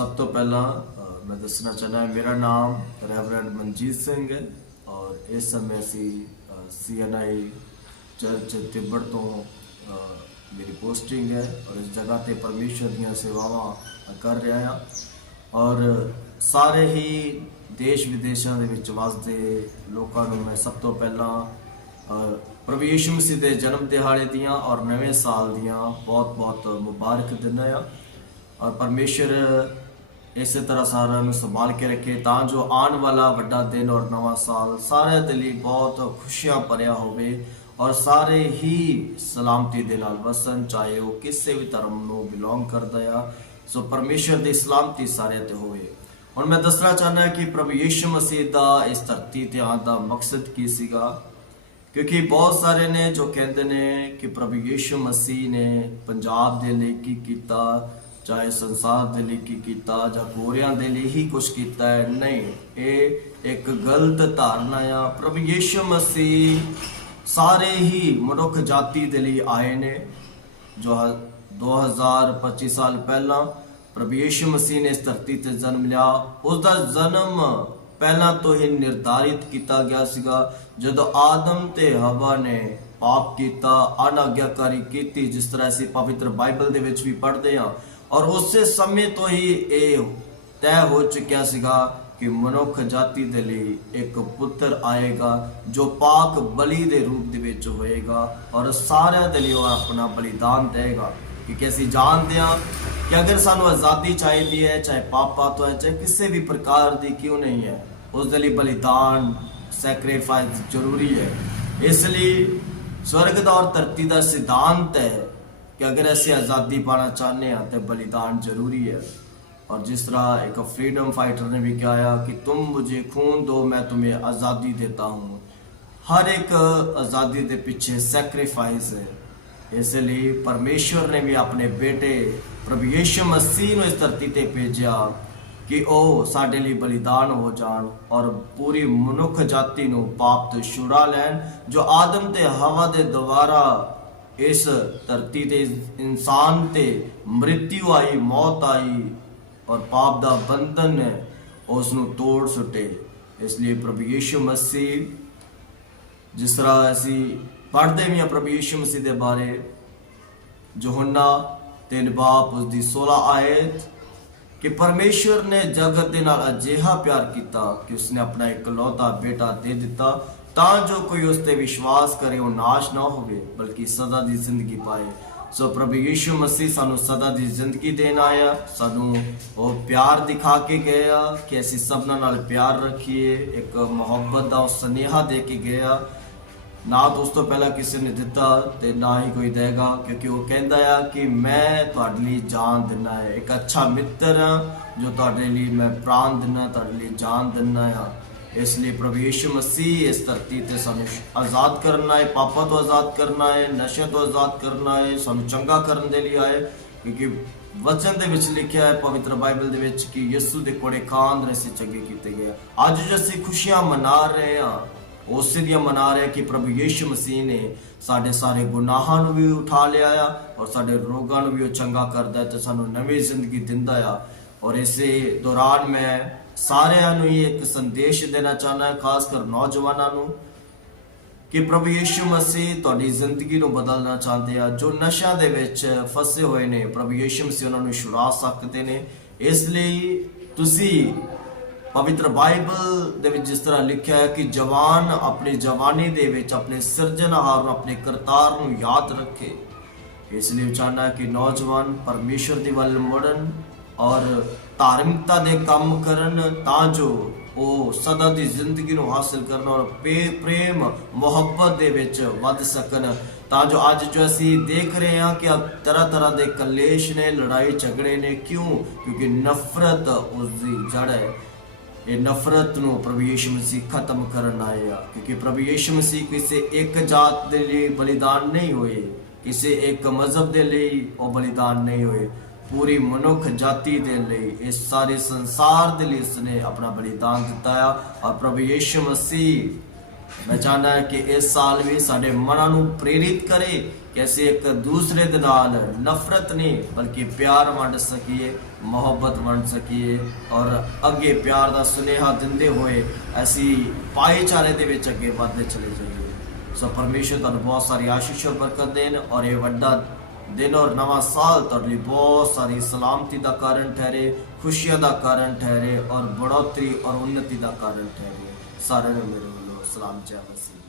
ਸਭ ਤੋਂ ਪਹਿਲਾਂ ਮੈਂ ਦੱਸਣਾ ਚਾਹੁੰਦਾ ਮੇਰਾ ਨਾਮ ਰੈਵਰੈਂਡ ਮਨਜੀਤ ਸਿੰਘ ਹੈ ਔਰ ਇਸ ਸਮੇਂ ਅਸੀਂ ਸੀਐਨਆਈ ਚਰਚ ਤਿੱਬੜ ਤੋਂ ਮੇਰੀ ਪੋਸਟਿੰਗ ਹੈ ਔਰ ਇਸ ਜਗ੍ਹਾ ਤੇ ਪਰਮੇਸ਼ਰ ਦੀਆਂ ਸੇਵਾਵਾਂ ਕਰ ਰਿਹਾ ਹਾਂ ਔਰ ਸਾਰੇ ਹੀ ਦੇਸ਼ ਵਿਦੇਸ਼ਾਂ ਦੇ ਵਿੱਚ ਵਸਦੇ ਲੋਕਾਂ ਨੂੰ ਮੈਂ ਸਭ ਤੋਂ ਪਹਿਲਾਂ ਅ, ਪ੍ਰਭੂ ਮਸੀਹ ਦੇ ਜਨਮ ਦਿਹਾੜੇ ਦੀਆਂ ਔਰ ਨਵੇਂ ਸਾਲ ਦੀਆਂ ਬਹੁਤ-ਬਹੁਤ ਮੁਬਾਰਕ ਦਿੰਦਾ ਹਾਂ ਔਰ ਪਰਮੇਸ਼ਰ ਇਸੇ ਤਰ੍ਹਾਂ ਸਾਰਿਆਂ ਨੂੰ ਸੰਭਾਲ ਕੇ ਰੱਖੇ ਤਾਂ ਜੋ ਆਉਣ ਵਾਲਾ ਵੱਡਾ ਦਿਨ ਔਰ ਨਵਾਂ ਸਾਲ ਸਾਰਿਆਂ ਦੇ ਲਈ ਬਹੁਤ ਖੁਸ਼ੀਆਂ ਭਰਿਆ ਹੋਵੇ ਔਰ ਸਾਰੇ ਹੀ ਸਲਾਮਤੀ ਦੇ ਨਾਲ ਵਸਣ, ਚਾਹੇ ਉਹ ਕਿਸੇ ਵੀ ਧਰਮ ਨੂੰ ਬਿਲੋਂਗ ਕਰਦਾ ਆ, ਸੋ ਪਰਮੇਸ਼ਰ ਦੀ ਸਲਾਮਤੀ ਸਾਰਿਆਂ ਤੇ ਹੋਵੇ। ਹੁਣ ਮੈਂ ਦੱਸਣਾ ਚਾਹੁੰਦਾ ਕਿ ਪ੍ਰਭੂ ਯਿਸੂ ਮਸੀਹ ਦਾ ਇਸ ਧਰਤੀ ਤੇ ਆਉਣ ਦਾ ਮਕਸਦ ਕੀ ਸੀਗਾ? ਕਿਉਂਕਿ ਬਹੁਤ ਸਾਰੇ ਨੇ ਜੋ ਕਹਿੰਦੇ ਨੇ ਕਿ ਪ੍ਰਭੂ ਯਿਸੂ ਮਸੀਹ ਨੇ ਪੰਜਾਬ ਦੇ ਲਈ ਕੀ ਕੀਤਾ ਚਾਹੇ ਸੰਸਾਰ ਦੇ ਲਈ ਕੀ ਕੀਤਾ ਜਾਂ ਗੋਰਿਆਂ ਦੇ ਲਈ ਹੀ ਕੁਝ ਕੀਤਾ ਹੈ, ਨਹੀਂ। ਇਹ ਇੱਕ ਗਲਤ ਧਾਰਨਾ ਆ। ਪ੍ਰਭੂ ਯਿਸੂ ਮਸੀਹ ਸਾਰੇ ਹੀ ਮਨੁੱਖ ਜਾਤੀ ਦੇ ਲਈ ਆਏ ਨੇ। ਜੋ ਹ- 2025 ਸਾਲ ਪਹਿਲਾਂ ਪ੍ਰਭੂ ਯਿਸੂ ਮਸੀਹ ਨੇ ਇਸ ਧਰਤੀ ਤੇ ਜਨਮ ਲਿਆ ਉਸ ਦਾ ਜਨਮ ਪਹਿਲਾਂ ਤੋਂ ਹੀ ਨਿਰਧਾਰਿਤ ਕੀਤਾ ਗਿਆ ਸੀਗਾ। ਜਦੋਂ ਆਦਮ ਤੇ ਹਵਾ ਨੇ ਪਾਪ ਕੀਤਾ ਅਨਾਗਿਆਕਾਰੀ ਕੀਤੀ, ਜਿਸ ਤਰ੍ਹਾਂ ਅਸੀਂ ਪਵਿੱਤਰ ਬਾਈਬਲ ਦੇ ਵਿੱਚ ਵੀ ਪੜ੍ਹਦੇ ਹਾਂ ਔਰ ਉਸੇ ਸਮੇਂ ਤੋਂ ਹੀ ਇਹ ਤੈਅ ਹੋ ਚੁੱਕਿਆ ਸੀਗਾ ਕਿ ਮਨੁੱਖ ਜਾਤੀ ਦੇ ਲਈ ਇੱਕ ਪੁੱਤਰ ਆਏਗਾ, ਜੋ ਪਾਕ ਬਲੀ ਦੇ ਰੂਪ ਦੇ ਵਿੱਚ ਹੋਏਗਾ ਔਰ ਸਾਰਿਆਂ ਦੇ ਲਈ ਉਹ ਆਪਣਾ ਬਲੀਦਾਨ ਦੇਗਾ ਕਿਉਂਕਿ ਅਸੀਂ ਜਾਣਦੇ ਹਾਂ ਕਿ ਅਗਰ ਸਾਨੂੰ ਆਜ਼ਾਦੀ ਚਾਹੀਦੀ ਹੈ, ਚਾਹੇ ਪਾਪਾ ਤੋਂ ਹੈ, ਚਾਹੇ ਕਿਸੇ ਵੀ ਪ੍ਰਕਾਰ ਦੀ ਕਿਉਂ ਨਹੀਂ ਹੈ, ਉਸ ਦੇ ਲਈ ਬਲੀਦਾਨ ਸੈਕਰੀਫਾਈਸ ਜ਼ਰੂਰੀ ਹੈ। ਇਸ ਲਈ ਸਵਰਗ ਦਾ ਔਰ ਧਰਤੀ ਦਾ ਸਿਧਾਂਤ ਹੈ ਕਿ ਅਗਰ ਅਸੀਂ ਆਜ਼ਾਦੀ ਪਾਣਾ ਚਾਹੁੰਦੇ ਹਾਂ ਤੇ ਬਲੀਦਾਨ ਜ਼ਰੂਰੀ ਹੈ और जिस तरह एक फ्रीडम फाइटर ने भी कहा कि तुम मुझे खून दो मैं तुम्हें आज़ादी देता हूँ हर एक आज़ादी के पीछे सैक्रिफाइस है इसलिए परमेश्वर ने भी अपने बेटे प्रभु यीशु मसीह ਨੂੰ ਇਸ ਧਰਤੀ ਤੇ ਭੇਜਿਆ ਕਿ ਉਹ ਸਾਡੇ ਲਈ ਬਲੀਦਾਨ ਹੋ ਜਾਣ ਔਰ ਪੂਰੀ ਮਨੁੱਖ ਜਾਤੀ ਨੂੰ ਪਾਪ ਤੋਂ ਛੁਡਾ ਲੈਣ ਜੋ ਆਦਮ ਤੇ ਹਵਾ ਦੇ ਦੁਆਰਾ ਇਸ ਧਰਤੀ ਤੇ ਇਨਸਾਨ ਤੇ ਮ੍ਰਿਤਿੂ ਆਈ, ਮੌਤ ਆਈ ਔਰ ਪਾਪ ਦਾ ਬੰਧਨ ਹੈ ਉਸ ਨੂੰ ਤੋੜ ਸੁੱਟੇ। ਇਸ ਲਈ ਪ੍ਰਭੂ ਯੀਸ਼ੂ ਮਸੀਹ, ਜਿਸ ਤਰ੍ਹਾਂ ਅਸੀਂ ਪੜ੍ਹਦੇ ਵੀ ਹਾਂ ਪ੍ਰਭੂ ਯੀਸ਼ੂ ਮਸੀਹ ਦੇ ਬਾਰੇ, ਯੋਹੰਨਾ ਤਿੰਨ ਬਾਪ ਉਸ ਦੀ 16 ਆਇਤ, ਕਿ ਪਰਮੇਸ਼ਵਰ ਨੇ ਜਗਤ ਦੇ ਨਾਲ ਅਜਿਹਾ ਪਿਆਰ ਕੀਤਾ ਕਿ ਉਸਨੇ ਆਪਣਾ ਇਕਲੌਤਾ ਬੇਟਾ ਦੇ ਦਿੱਤਾ। ਤਾਂ ਜੋ ਕੋਈ ਉਸ ਤੇ ਵਿਸ਼ਵਾਸ ਕਰੇ, ਉਹ ਨਾਸ਼ ਨਾ ਹੋਵੇ, ਬਲਕਿ ਸਦਾ ਦੀ ਜ਼ਿੰਦਗੀ ਪਾਏ। ਸੋ ਪ੍ਰਭੂ ਯੀਸ਼ੂ ਮਸੀਹ ਸਾਨੂੰ ਸਦਾ ਦੀ ਜ਼ਿੰਦਗੀ ਦੇਣ ਆਇਆ। ਸਾਨੂੰ ਉਹ ਪਿਆਰ ਦਿਖਾ ਕੇ ਗਿਆ ਕਿ ਅਸੀਂ ਸਭਨਾਂ ਨਾਲ ਪਿਆਰ ਰੱਖੀਏ। ਇੱਕ ਮੁਹੱਬਤ ਦਾ ਉਹ ਸੁਨੇਹਾ ਦੇ ਕੇ ਗਿਆ। ਨਾ ਤਾਂ ਉਸ ਤੋਂ ਪਹਿਲਾਂ ਕਿਸੇ ਨੇ ਦਿੱਤਾ ਤੇ ਨਾ ਹੀ ਕੋਈ ਦੇਗਾ, ਕਿਉਂਕਿ ਉਹ ਕਹਿੰਦਾ ਆ ਕਿ ਮੈਂ ਤੁਹਾਡੇ ਲਈ ਜਾਨ ਦਿੰਨਾ ਹੈ। ਇੱਕ ਅੱਛਾ ਮਿੱਤਰ ਹਾਂ, ਜੋ ਤੁਹਾਡੇ ਲਈ ਮੈਂ ਪ੍ਰਾਣ ਦਿੰਨਾ ਤੁਹਾਡੇ ਲਈ ਜਾਨ ਦਿੰਨਾ ਆ ਇਸ ਲਈ ਪ੍ਰਭੂ ਯਿਸੂ ਮਸੀਹ ਇਸ ਧਰਤੀ ਤੇ ਸਾਨੂੰ ਆਜ਼ਾਦ ਕਰਨਾ ਹੈ ਪਾਪਾਂ ਤੋਂ ਆਜ਼ਾਦ ਕਰਨਾ ਹੈ ਨਸ਼ੇ ਤੋਂ ਆਜ਼ਾਦ ਕਰਨਾ ਹੈ ਸਾਨੂੰ ਚੰਗਾ ਕਰਨ ਦੇ ਲਈ ਆਏ। ਕਿਉਂਕਿ ਵਚਨ ਦੇ ਵਿੱਚ ਲਿਖਿਆ ਹੈ, ਪਵਿੱਤਰ ਬਾਈਬਲ ਦੇ ਵਿੱਚ ਕਿ ਯਿਸੂ ਦੇ ਕੋੜੇ ਖਾਨ ਨੇ ਸੇ ਚੰਗੇ ਕੀਤੇ ਗਏ ਅੱਜ ਜੋ ਅਸੀਂ ਖੁਸ਼ੀਆਂ ਮਨਾ ਰਹੇ ਹਾਂ, ਉਸੇ ਦੀਆਂ ਮਨਾ ਰਹੇ ਕਿ ਪ੍ਰਭੂ ਯੀਸ਼ੂ ਮਸੀਹ ਨੇ ਸਾਡੇ ਸਾਰੇ ਗੁਨਾਹਾਂ ਨੂੰ ਵੀ ਉਠਾ ਲਿਆ ਆ ਔਰ ਸਾਡੇ ਰੋਗਾਂ ਨੂੰ ਵੀ ਉਹ ਚੰਗਾ ਕਰਦਾ ਹੈ ਤੇ ਸਾਨੂੰ ਨਵੀਂ ਜ਼ਿੰਦਗੀ ਦਿੰਦਾ ਆ। ਔਰ ਇਸੇ ਦੌਰਾਨ ਮੈਂ ਸਾਰਿਆਂ ਨੂੰ ਹੀ ਇੱਕ ਸੰਦੇਸ਼ ਦੇਣਾ ਚਾਹੁੰਦਾ ਹਾਂ, ਖਾਸ ਕਰ ਨੌਜਵਾਨਾਂ ਨੂੰ, ਕਿ ਪ੍ਰਭੂ ਯੀਸ਼ੂ ਮਸੀਹ ਤੁਹਾਡੀ ਜ਼ਿੰਦਗੀ ਨੂੰ ਬਦਲਣਾ ਚਾਹੁੰਦੇ ਆ, ਜੋ ਨਸ਼ਿਆਂ ਦੇ ਵਿੱਚ ਫਸੇ ਹੋਏ ਨੇ, ਪ੍ਰਭੂ ਯੀਸ਼ੂ ਮਸੀਹ ਉਹਨਾਂ ਨੂੰ ਛੁਡਾ ਸਕਦੇ ਨੇ। ਇਸ ਲਈ ਤੁਸੀਂ ਪਵਿੱਤਰ ਬਾਈਬਲ ਦੇ ਵਿੱਚ ਜਿਸ ਤਰ੍ਹਾਂ ਲਿਖਿਆ ਹੈ ਕਿ ਜਵਾਨ ਆਪਣੀ ਜਵਾਨੀ ਦੇ ਵਿੱਚ ਆਪਣੇ ਸਿਰਜਣਹਾਰ ਨੂੰ, ਆਪਣੇ ਕਰਤਾਰ ਨੂੰ ਯਾਦ ਰੱਖੇ। ਇਸ ਲਈ ਚਾਹਨਾ ਕਿ ਨੌਜਵਾਨ ਪਰਮੇਸ਼ਰ ਦੀ ਵੱਲ ਮੁੜਨ ਔਰ ਧਾਰਮਿਕਤਾ ਦੇ ਕੰਮ ਕਰਨ ਤਾਂ ਜੋ ਉਹ ਸਦਾ ਦੀ ਜ਼ਿੰਦਗੀ ਨੂੰ ਹਾਸਲ ਕਰਨ ਔਰ ਪ੍ਰੇਮ ਮੁਹੱਬਤ ਦੇ ਵਿੱਚ ਵੱਧ ਸਕਣ। ਤਾਂ ਜੋ ਅੱਜ ਜੋ ਅਸੀਂ ਦੇਖ ਰਹੇ ਹਾਂ ਕਿ ਤਰ੍ਹਾਂ ਤਰ੍ਹਾਂ ਦੇ ਕਲੇਸ਼ ਨੇ, ਲੜਾਈ ਝਗੜੇ ਨੇ, ਕਿਉਂ? ਕਿਉਂਕਿ ਨਫ਼ਰਤ ਉਸ ਦੀ ਜੜ ਹੈ। ਇਹ ਨਫ਼ਰਤ ਨੂੰ ਪ੍ਰਭੂ ਯੀਸ਼ੂ ਮਸੀਹ ਖਤਮ ਕਰਨ ਆਏ ਆ। ਕਿਉਂਕਿ ਪ੍ਰਭੂ ਯੀਸ਼ੂ ਮਸੀਹ ਕਿਸੇ ਇੱਕ ਜਾਤ ਦੇ ਲਈ ਬਲੀਦਾਨ ਨਹੀਂ ਹੋਏ। ਕਿਸੇ ਇੱਕ ਮਜ਼ਹਬ ਦੇ ਲਈ ਉਹ ਬਲੀਦਾਨ ਨਹੀਂ ਹੋਏ। ਪੂਰੀ ਮਨੁੱਖ ਜਾਤੀ ਦੇ ਲਈ ਇਸ ਸਾਰੇ ਸੰਸਾਰ ਦੇ ਲਈ ਉਸਨੇ ਆਪਣਾ ਬਲੀਦਾਨ ਦਿੱਤਾ ਆ ਔਰ ਪ੍ਰਭੂ ਯੀਸ਼ੂ ਮਸੀਹ, ਮੈਂ ਚਾਹੁੰਦਾ ਹਾਂ ਕਿ ਇਸ ਸਾਲ ਵੀ ਸਾਡੇ ਮਨਾਂ ਨੂੰ ਪ੍ਰੇਰਿਤ ਕਰੇ ਕਿ ਅਸੀਂ ਇੱਕ ਦੂਸਰੇ ਦੇ ਨਾਲ ਨਫ਼ਰਤ ਨਹੀਂ, ਬਲਕਿ ਪਿਆਰ ਵੰਡ ਸਕੀਏ, ਮੁਹੱਬਤ ਵੰਡ ਸਕੀਏ ਔਰ ਅੱਗੇ ਪਿਆਰ ਦਾ ਸੁਨੇਹਾ ਦਿੰਦੇ ਹੋਏ ਅਸੀਂ ਭਾਈਚਾਰੇ ਦੇ ਵਿੱਚ ਅੱਗੇ ਵਧਦੇ ਚਲੇ ਜਾਈਏ। ਸੋ ਪਰਮੇਸ਼ਰ ਤੁਹਾਨੂੰ ਬਹੁਤ ਸਾਰੀ ਆਸ਼ੀਸ਼ ਬਰਕਤ ਦੇਣ ਔਰ ਇਹ ਵੱਡਾ ਦਿਨ ਔਰ ਨਵਾਂ ਸਾਲ ਤੁਹਾਡੇ ਲਈ ਬਹੁਤ ਸਾਰੀ ਸਲਾਮਤੀ ਦਾ ਕਾਰਨ ਠਹਿਰੇ, ਖੁਸ਼ੀਆਂ ਦਾ ਕਾਰਨ ਠਹਿਰੇ ਔਰ ਬੜੋਤਰੀ ਔਰ ਉન્નਤੀ ਦਾ ਕਾਰਨ ਠਹਿਰੇ। ਸਾਰਿਆਂ ਨੂੰ ਮੇਰੇ ਵੱਲੋਂ ਸਲਾਮ, ਜੈ ਮਸੀਹ